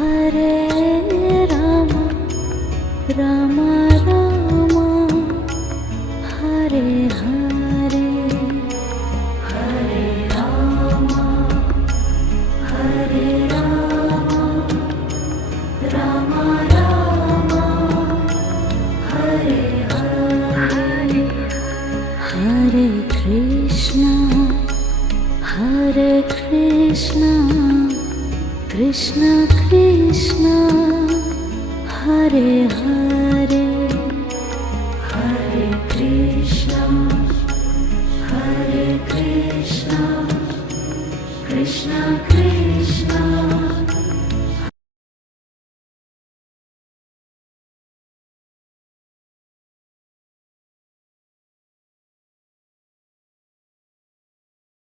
Hare Rama, Rama Rama, Hare Hare, Hare Rama, Hare Rama, Rama Rama, Hare Hare, Hare Krishna, Hare Krishna, Krishna Krishna, Hare Hare, Hare Krishna, Hare Krishna, Krishna Krishna,